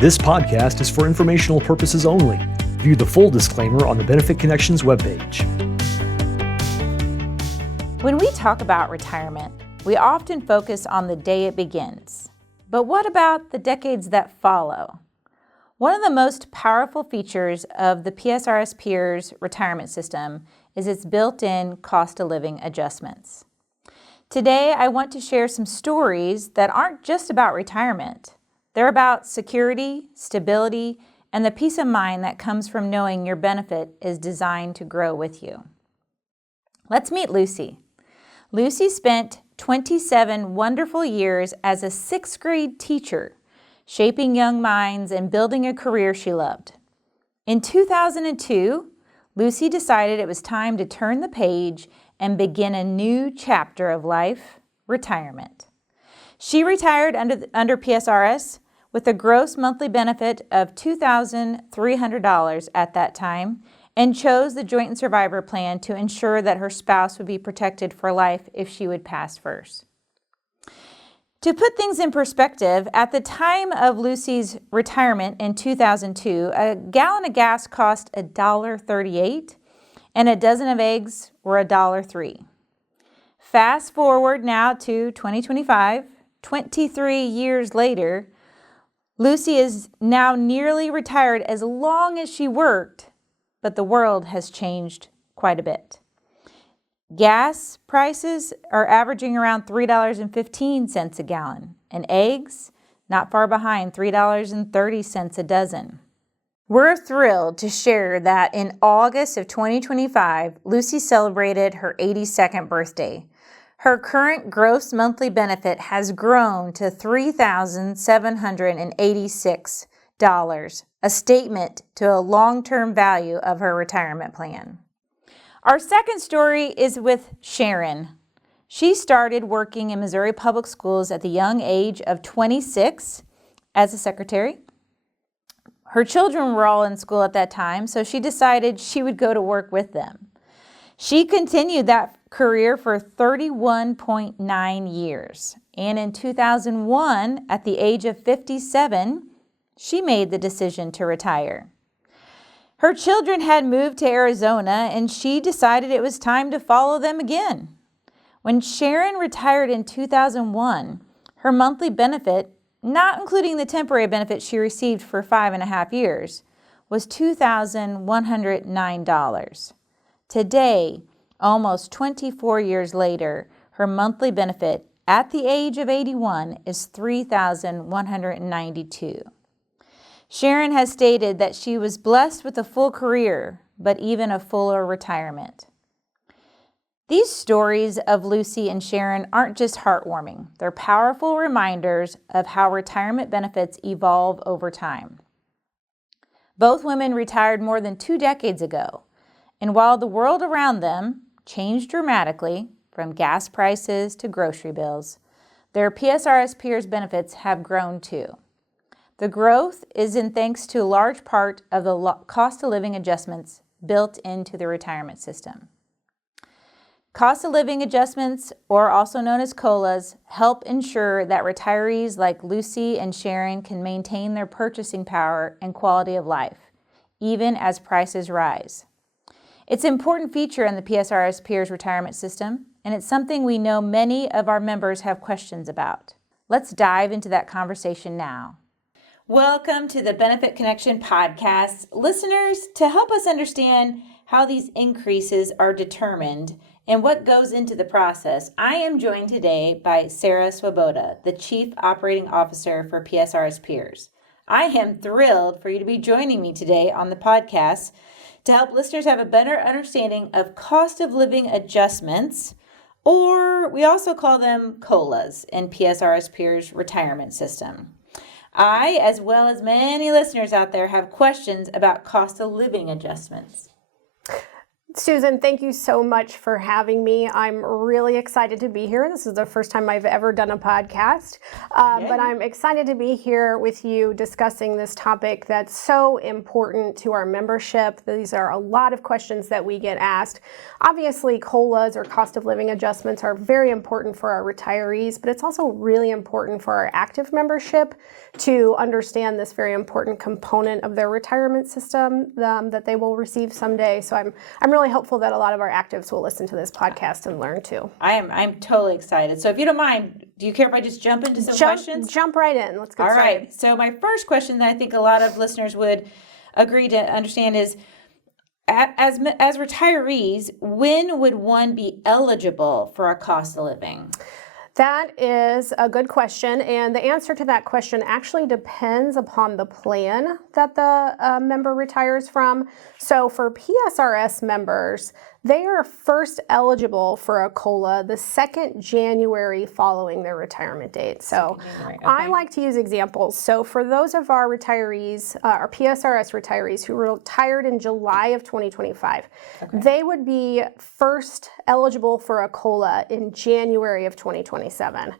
This podcast is for informational purposes only. View the full disclaimer on the Benefit Connections webpage. When we talk about retirement, we often focus on the day it begins. But what about the decades that follow? One of the most powerful features of the PSRS Peers retirement system is its built-in cost of living adjustments. Today, I want to share some stories that aren't just about retirement. They're about security, stability, and the peace of mind that comes from knowing your benefit is designed to grow with you. Let's meet Lucy. Lucy spent 27 wonderful years as a sixth grade teacher, shaping young minds and building a career she loved. In 2002, Lucy decided it was time to turn the page and begin a new chapter of life, retirement. She retired under PSRS with a gross monthly benefit of $2,300 at that time and chose the Joint and Survivor Plan to ensure that her spouse would be protected for life if she would pass first. To put things in perspective, at the time of Lucy's retirement in 2002, a gallon of gas cost $1.38 and a dozen of eggs were $1.03. Fast forward now to 2025, 23 years later, Lucy is now nearly retired as long as she worked, but the world has changed quite a bit. Gas prices are averaging around $3.15 a gallon, and eggs not far behind, $3.30 a dozen. We're thrilled to share that in August of 2025, Lucy celebrated her 82nd birthday. Her current gross monthly benefit has grown to $3,786, a statement to a long-term value of her retirement plan. Our second story is with Sharon. She started working in Missouri Public Schools at the young age of 26 as a secretary. Her children were all in school at that time, so she decided she would go to work with them. She continued that career for 31.9 years, and in 2001, at the age of 57, she made the decision to retire. Her children had moved to Arizona, and she decided it was time to follow them again. When Sharon retired in 2001, her monthly benefit, not including the temporary benefit she received for 5.5 years, was $2,109. Today, almost 24 years later, her monthly benefit at the age of 81 is $3,192. Sharon has stated that she was blessed with a full career, but even a fuller retirement. These stories of Lucy and Sharon aren't just heartwarming. They're powerful reminders of how retirement benefits evolve over time. Both women retired more than 2 decades ago, and while the world around them changed dramatically, from gas prices to grocery bills, their PSRS Peers benefits have grown too. The growth is in thanks to a large part of the cost of living adjustments built into the retirement system. Cost of living adjustments, or also known as COLAs, help ensure that retirees like Lucy and Sharon can maintain their purchasing power and quality of life, even as prices rise. It's an important feature in the PSRS Peers retirement system, and it's something we know many of our members have questions about. Let's dive into that conversation now. Welcome to the Benefit Connection podcast. Listeners, to help us understand how these increases are determined and what goes into the process, I am joined today by Sarah Swoboda, the Chief Operating Officer for PSRS Peers. I am thrilled for you to be joining me today on the podcast to help listeners have a better understanding of cost of living adjustments, or we also call them COLAs in PSRS Peers retirement system. I, as well as many listeners out there, have questions about cost of living adjustments. Susan, thank you so much for having me. I'm really excited to be here. This is the first time I've ever done a podcast, but I'm excited to be here with you discussing this topic that's so important to our membership. These are a lot of questions that we get asked. Obviously, COLAs or cost of living adjustments are very important for our retirees, but it's also really important for our active membership to understand this very important component of their retirement system that they will receive someday. So I'm really hopeful that a lot of our actives will listen to this podcast and learn too. I'm totally excited. So if you don't mind, do you care if I just jump into some questions? Jump right in. Let's get started. All right. So my first question that I think a lot of listeners would agree to understand is, as retirees, when would one be eligible for a cost of living? That is a good question, and the answer to that question actually depends upon the plan that the member retires from. So for PSRS members, they are first eligible for a COLA the 2nd January following their retirement date. So I like to use examples. So for those of our retirees, our PSRS retirees who retired in July of 2025, they would be first eligible for a COLA in January of 2027.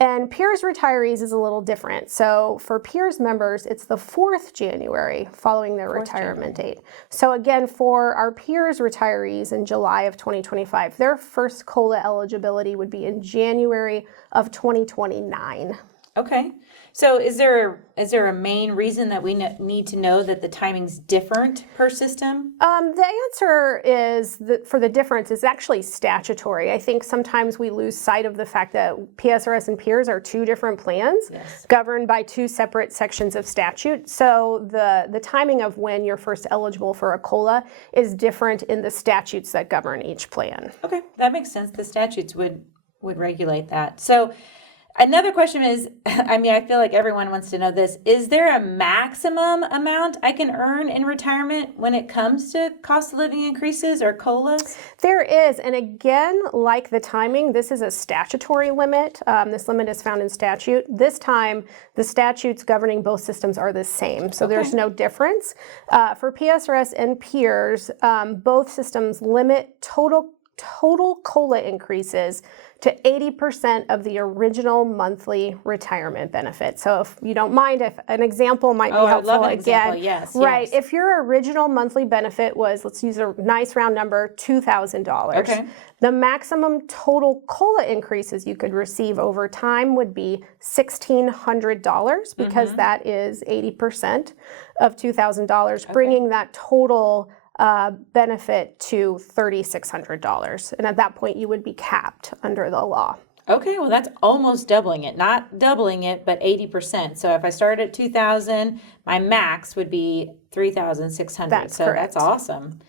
And PEERS retirees is a little different. So for PEERS members, it's the 4th January following their retirement date. So again, for our PEERS retirees in July of 2025, their first COLA eligibility would be in January of 2029. Okay. So is there a main reason that we need to know that the timing's different per system? The answer is for the difference is actually statutory. I think sometimes we lose sight of the fact that PSRS and PEERS are two different plans governed by two separate sections of statute. So the timing of when you're first eligible for a COLA is different in the statutes that govern each plan. Okay, that makes sense. The statutes would regulate that. So another question is, I feel like everyone wants to know this. Is there a maximum amount I can earn in retirement when it comes to cost of living increases or COLAs? There is, and again, like the timing, this is a statutory limit. This limit is found in statute. This time, the statutes governing both systems are the same, so there's no difference. For PSRS and PEERS, both systems limit total COLA increases to 80% of the original monthly retirement benefit. So if you don't mind, if an example might be helpful I'd love an again. Example. Yes, right. Yes. If your original monthly benefit was, let's use a nice round number, $2,000. Okay. The maximum total COLA increases you could receive over time would be $1,600 because that is 80% of $2,000, bringing that total benefit to $3,600. And at that point, you would be capped under the law. Okay, well, that's almost doubling it. Not doubling it, but 80%. So if I start at $2,000, my max would be $3,600. That's correct. That's awesome.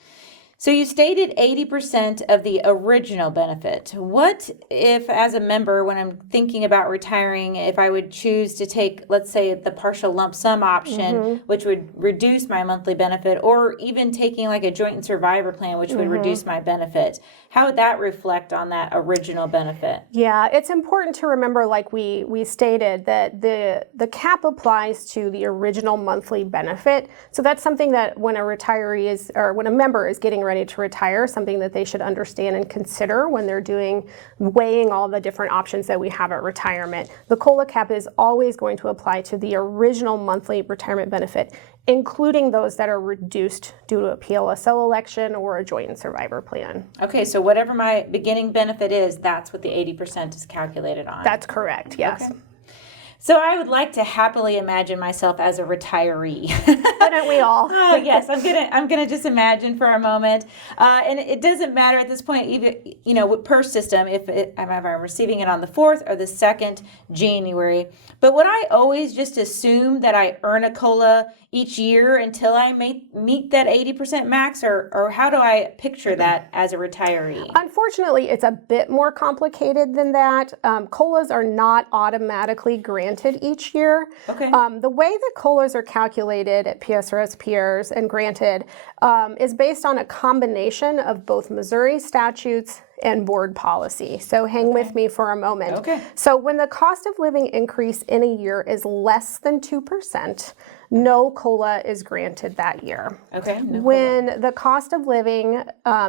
So you stated 80% of the original benefit. What if, as a member, when I'm thinking about retiring, if I would choose to take, let's say, the partial lump sum option, which would reduce my monthly benefit, or even taking like a joint and survivor plan, which would reduce my benefit? How would that reflect on that original benefit? Yeah, it's important to remember, like we stated, that the cap applies to the original monthly benefit. So that's something that when a retiree is, or when a member is getting ready to retire, something that they should understand and consider when they're weighing all the different options that we have at retirement. The COLA cap is always going to apply to the original monthly retirement benefit, including those that are reduced due to a PLSL election or a joint and survivor plan. Okay, so whatever my beginning benefit is, that's what the 80% is calculated on. That's correct, yes. Okay. So I would like to happily imagine myself as a retiree. Wouldn't we all? Oh yes, I'm gonna just imagine for a moment, and it doesn't matter at this point, even per system, if I'm receiving it on the 4th or the 2nd January. But would I always just assume that I earn a COLA each year until I meet that 80% max, or how do I picture that as a retiree? Unfortunately, it's a bit more complicated than that. COLAs are not automatically granted each year. Okay. The way that COLAs are calculated at PSRS PEERS and granted is based on a combination of both Missouri statutes and board policy. So hang with me for a moment. Okay. So when the cost of living increase in a year is less than 2%, no COLA is granted that year. Okay. No When the cost of living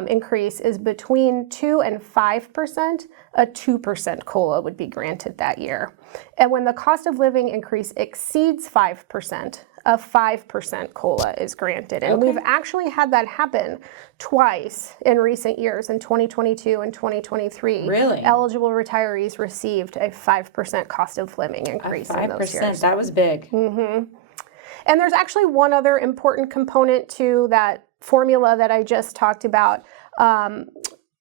increase is between 2 and 5%, a 2% COLA would be granted that year. And when the cost of living increase exceeds 5%, a 5% COLA is granted. And we've actually had that happen twice in recent years, in 2022 and 2023. Really? Eligible retirees received a 5% cost of living increase in those 5%. years. That was big. And there's actually one other important component to that formula that I just talked about.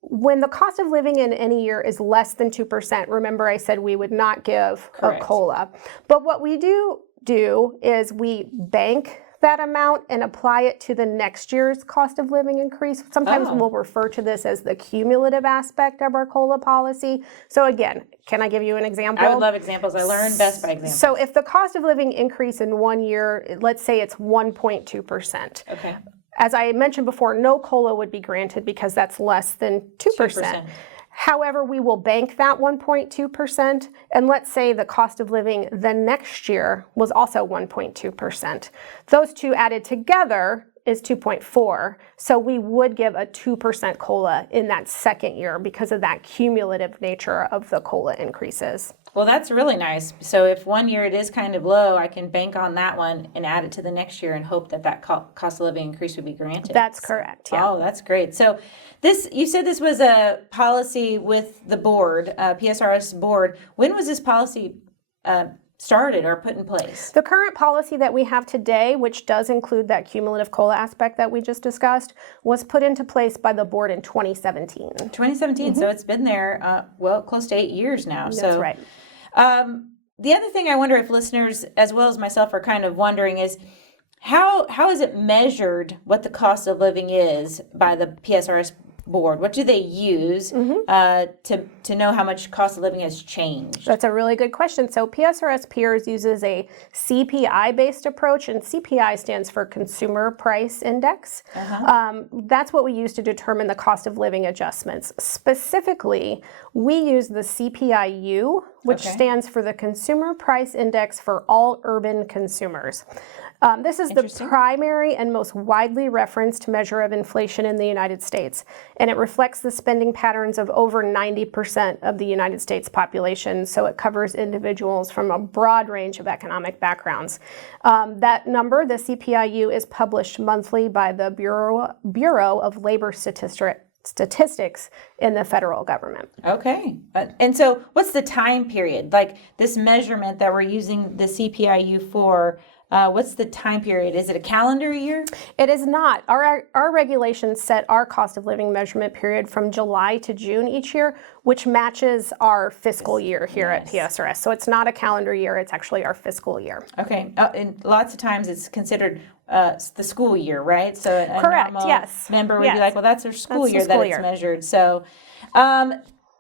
When the cost of living in any year is less than 2%, remember I said we would not give Correct. a COLA. But what we do is we bank that amount and apply it to the next year's cost of living increase. Sometimes we'll refer to this as the cumulative aspect of our COLA policy. So again, can I give you an example? I would love examples. I learn best by examples. So if the cost of living increase in 1 year, let's say it's 1.2%. Okay. As I mentioned before, no COLA would be granted because that's less than 2%. However, we will bank that 1.2%, and let's say the cost of living the next year was also 1.2%. Those two added together is 2.4, so we would give a 2% COLA in that second year because of that cumulative nature of the COLA increases. Well, that's really nice. So if 1 year it is kind of low, I can bank on that one and add it to the next year and hope that cost of living increase would be granted. That's correct, yeah. Oh, that's great. So you said this was a policy with the board, PSRS board. When was this policy started or put in place? The current policy that we have today, which does include that cumulative COLA aspect that we just discussed, was put into place by the board in 2017. 2017, so it's been there, close to 8 years now. That's right. The other thing I wonder if listeners, as well as myself, are kind of wondering is, how is it measured what the cost of living is by the PSRS board? What do they use to know how much cost of living has changed? That's a really good question. So PSRS Peers uses a CPI-based approach, and CPI stands for Consumer Price Index. That's what we use to determine the cost of living adjustments. Specifically, we use the CPI-U, which stands for the Consumer Price Index for all urban consumers. This is the primary and most widely referenced measure of inflation in the United States, and it reflects the spending patterns of over 90% of the United States population, so it covers individuals from a broad range of economic backgrounds. That number, the CPI-U, is published monthly by the Bureau of Labor Statistics in the federal government. Okay. And so what's the time period? Like this measurement that we're using the CPI-U for, what's the time period? Is it a calendar year? It is not. Our regulations set our cost of living measurement period from July to June each year, which matches our fiscal year here at PSRS. So it's not a calendar year, it's actually our fiscal year. Okay. And lots of times it's considered the school year, right? So a correct, normal yes. member would be like, well, that's their school That's year the school that year. it's measured. So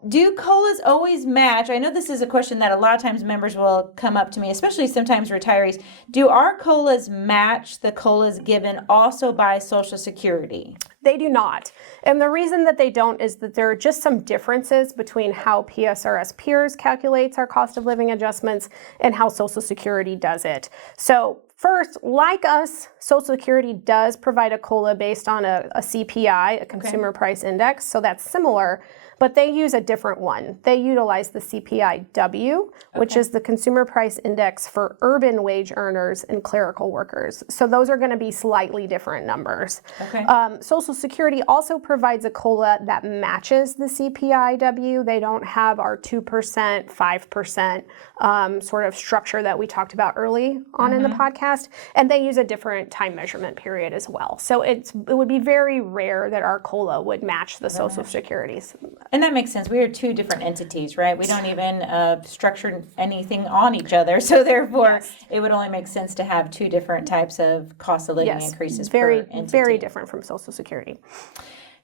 do COLAs always match? I know this is a question that a lot of times members will come up to me, especially sometimes retirees. Do our COLAs match the COLAs given also by Social Security? They do not. And the reason that they don't is that there are just some differences between how PSRS Peers calculates our cost of living adjustments and how Social Security does it. So first, like us, Social Security does provide a COLA based on a CPI, a Consumer Price Index, so that's similar, but they use a different one. They utilize the CPI-W, which is the Consumer Price Index for urban wage earners and clerical workers. So those are going to be slightly different numbers. Okay. Social Security also provides a COLA that matches the CPI-W. They don't have our 2%, 5% sort of structure that we talked about early on in the podcast, and they use a different time measurement period as well. So it would be very rare that our COLA would match the Social Security's. And that makes sense. We are two different entities, right? We don't even structure anything on each other. So therefore, it would only make sense to have two different types of cost of living increases per entity. Very different from Social Security.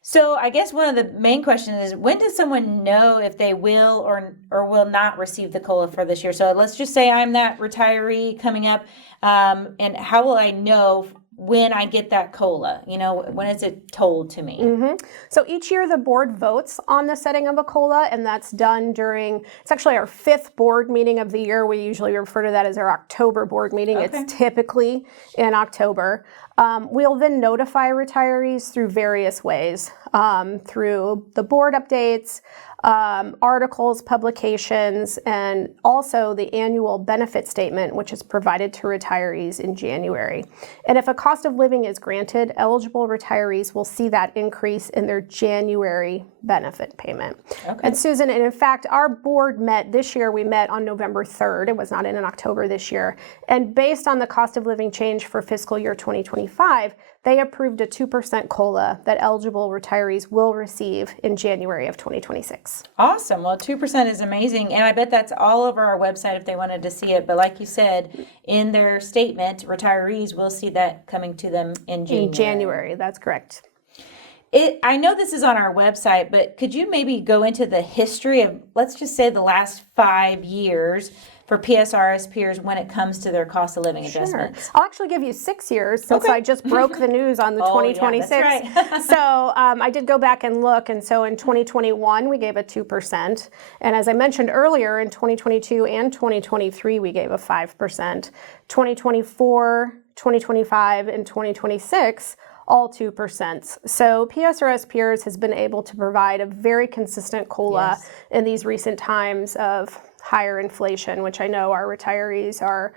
So I guess one of the main questions is, when does someone know if they will or will not receive the COLA for this year? So let's just say I'm that retiree coming up, and how will I know when I get that COLA? When is it told to me? So each year the board votes on the setting of a COLA, and that's done it's actually our 5th board meeting of the year. We usually refer to that as our October board meeting. Okay. It's typically in October. We'll then notify retirees through various ways, through the board updates, articles, publications, and also the annual benefit statement, which is provided to retirees in January. And if a cost of living is granted, eligible retirees will see that increase in their January benefit payment. Okay. And Susan, and in fact, our board met this year, we met on November 3rd. It was not in October this year. And based on the cost of living change for fiscal year 2025, they approved a 2% COLA that eligible retirees will receive in January of 2026. Awesome. Well, 2% is amazing. And I bet that's all over our website if they wanted to see it. But like you said, in their statement, retirees will see that coming to them in January. In January, that's correct. I know this is on our website, but could you maybe go into the history of, let's just say, the last 5 years for PSRS peers when it comes to their cost of living adjustments? I'll actually give you 6 years since I just broke the news on the 2026. Yeah, that's right. So I did go back and look, and so in 2021 we gave a 2%, and as I mentioned earlier, in 2022 and 2023 we gave a 5%. 2024, 2025, and 2026 all 2%. So PSRS Peers has been able to provide a very consistent COLA in these recent times of higher inflation, which I know our retirees are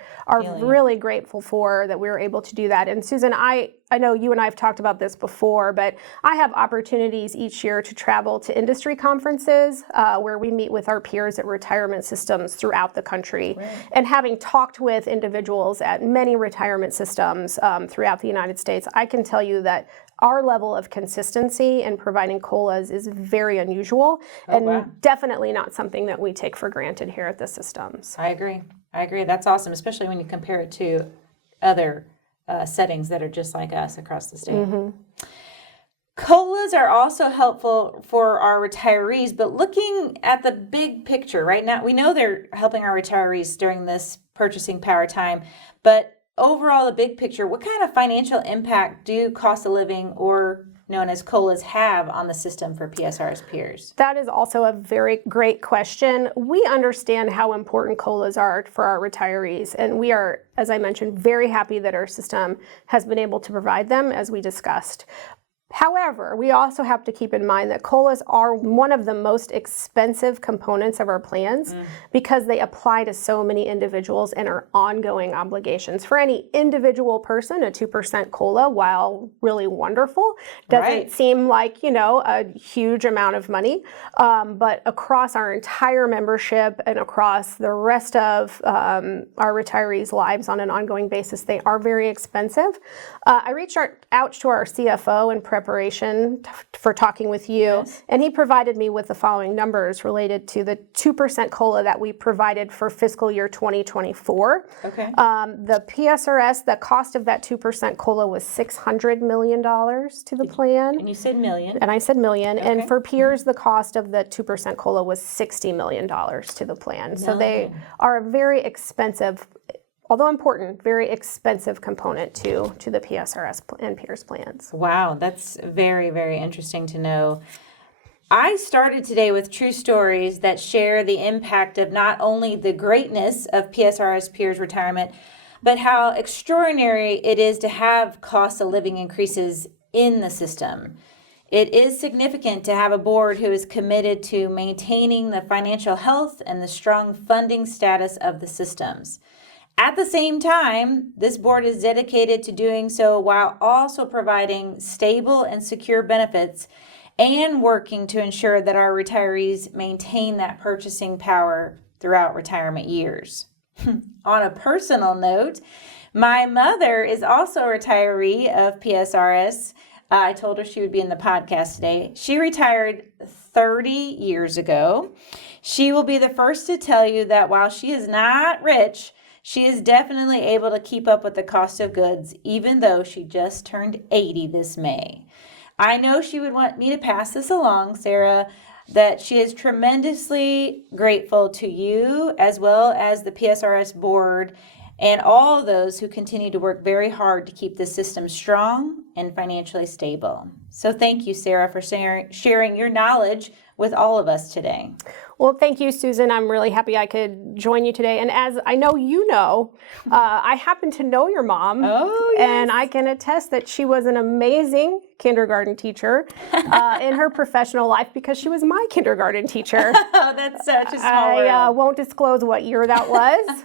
really grateful for that we were able to do that. And Susan, I know you and I have talked about this before, but I have opportunities each year to travel to industry conferences where we meet with our peers at retirement systems throughout the country. Right. And having talked with individuals at many retirement systems throughout the United States, I can tell you that our level of consistency in providing COLAs is very unusual and definitely not something that we take for granted here at the systems. I agree. That's awesome, especially when you compare it to other settings that are just like us across the state. Mm-hmm. COLAs are also helpful for our retirees, but looking at the big picture right now, we know they're helping our retirees during this purchasing power time, but overall, the big picture, what kind of financial impact do cost of living, or known as COLAs, have on the system for PSRS peers? That is also a very great question. We understand how important COLAs are for our retirees, and we are, as I mentioned, very happy that our system has been able to provide them, as we discussed. However, we also have to keep in mind that COLAs are one of the most expensive components of our plans because they apply to so many individuals and are ongoing obligations. For any individual person, a 2% COLA, while really wonderful, doesn't seem like, a huge amount of money. But across our entire membership and across the rest of our retirees' lives on an ongoing basis, they are very expensive. I reached out to our CFO in preparation for talking with you, and he provided me with the following numbers related to the 2% COLA that we provided for fiscal year 2024. Okay. The PSRS, the cost of that 2% COLA was $600 million to the plan. And you said million. And I said million. Okay. And for peers, the cost of the 2% COLA was $60 million to the plan. So they are a very expensive, although important, very expensive component to the PSRS and peers plans. Wow, that's very, very interesting to know. I started today with true stories that share the impact of not only the greatness of PSRS peers retirement, but how extraordinary it is to have cost of living increases in the system. It is significant to have a board who is committed to maintaining the financial health and the strong funding status of the systems. At the same time, this board is dedicated to doing so while also providing stable and secure benefits and working to ensure that our retirees maintain that purchasing power throughout retirement years. On a personal note, my mother is also a retiree of PSRS. I told her she would be in the podcast today. She retired 30 years ago. She will be the first to tell you that while she is not rich, she is definitely able to keep up with the cost of goods, even though she just turned 80 this May. I know she would want me to pass this along, Sarah, that she is tremendously grateful to you as well as the PSRS board and all those who continue to work very hard to keep the system strong and financially stable. So thank you, Sarah, for sharing your knowledge with all of us today. Well, thank you, Susan. I'm really happy I could join you today. And as I know you know, I happen to know your mom. Oh, yes. And I can attest that she was an amazing kindergarten teacher in her professional life because she was my kindergarten teacher. Oh, that's such a small world. I won't disclose what year that was,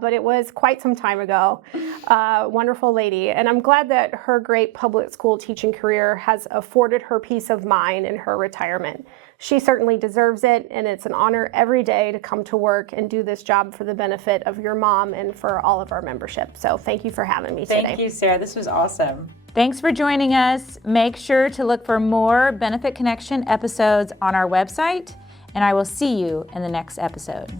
but it was quite some time ago. Wonderful lady. And I'm glad that her great public school teaching career has afforded her peace of mind in her retirement. She certainly deserves it, and it's an honor every day to come to work and do this job for the benefit of your mom and for all of our membership. So thank you for having me today. Thank you, Sarah. This was awesome. Thanks for joining us. Make sure to look for more Benefit Connection episodes on our website, and I will see you in the next episode.